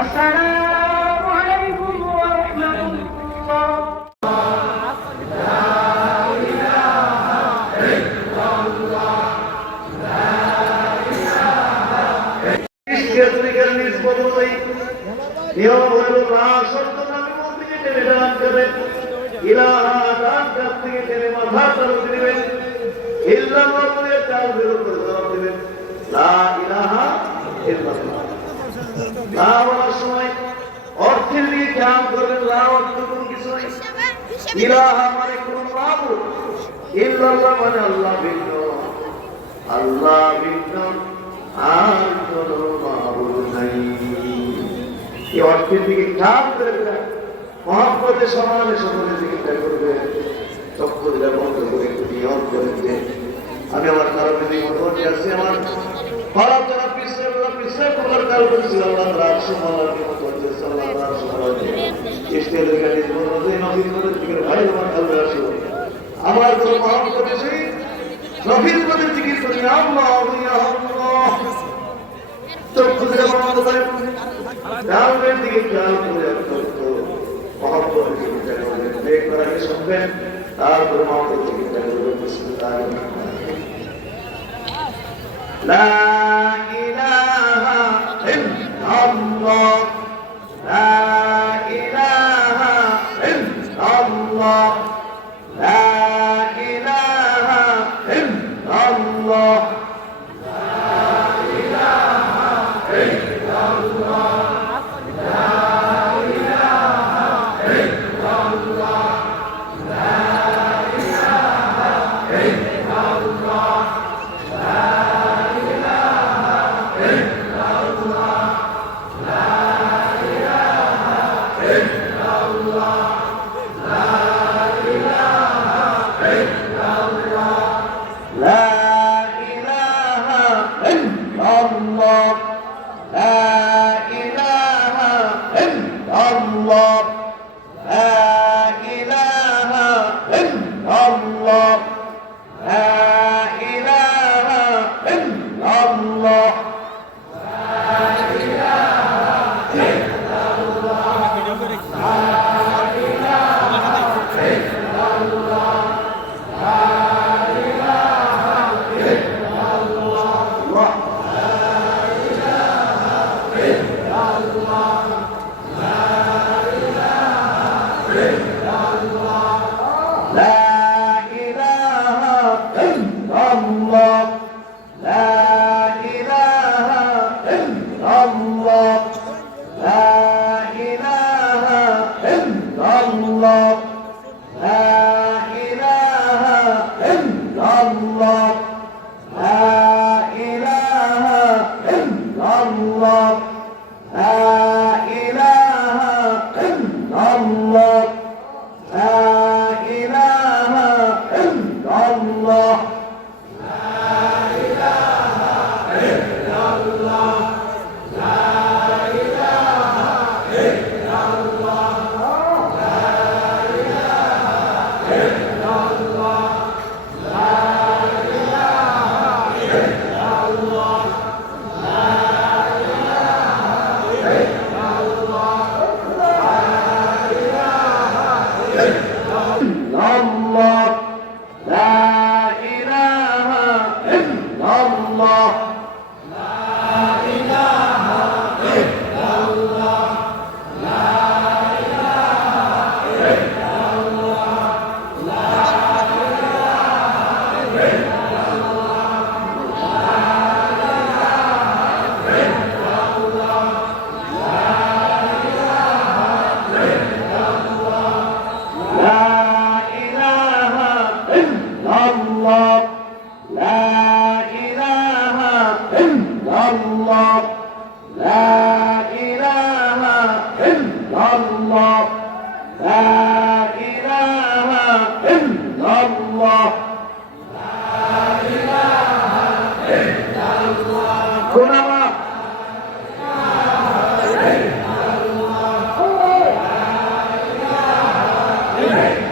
আসসালামু আলাইকুম ওয়া রাহমাতুল্লাহ। নিয়ম হলো লা শব্দ নামে মুমিনে টেনে দান করবেন, ইলাহা দান থেকে টেনে মাথা তরফ দিবেন, ইল্লাল্লাহ বলে তাওহীদ করে জবাব দিবেন, লা ইলাহা ইল্লাল্লাহ। লা বলার সময় অর্থের দিকে খেয়াল করবেন, লা অর্থ কোনো কিছু নাই, ইলাহা মানে কোনো মাবুদ, ইল্লাল্লাহ মানে আল্লাহ ভিন্ন, আল্লাহ ভিন্ন আর কোনো মাবুদ নাই। এই অর্থের দিকে খেয়াল করে মহব্বতের সমানে সকলের দিকে খেয়াল করবে। চক্ষু দিলে বন্ধ করে একটু নিয়ম করে দিলে আমি আমার কারো যদি মনে আসছি আমার ফলাপ যারা পিছনে করার কাল করেছিল আল্লাহ রাত সমালার মতো হচ্ছে সাল্লাহ রাত সমালার ইস্তেলের গাড়ি বলতে নবীর করে দিকে ভাই আমার কাল আসো আমার কোনো মহব্বত এসে নবীর করে দিকে করি আল্লাহ আল্লাহ চক্ষু দিলে বন্ধ করে ডাউনের দিকে খেয়াল করে মহব্বতের দিকে খেয়াল করবেন, দেখবার আগে শুনবেন, তারপর মহব্বতের দিকে খেয়াল করবেন। বিসমিল্লাহির রহমানির রহিম। লা ইলাহা ইল্লাল্লাহ, লা ইলাহা ইল্লাল্লাহ, লা ইলাহা ইল্লাল্লাহ, লা ইলাহা ইল্লাল্লাহ। Amen.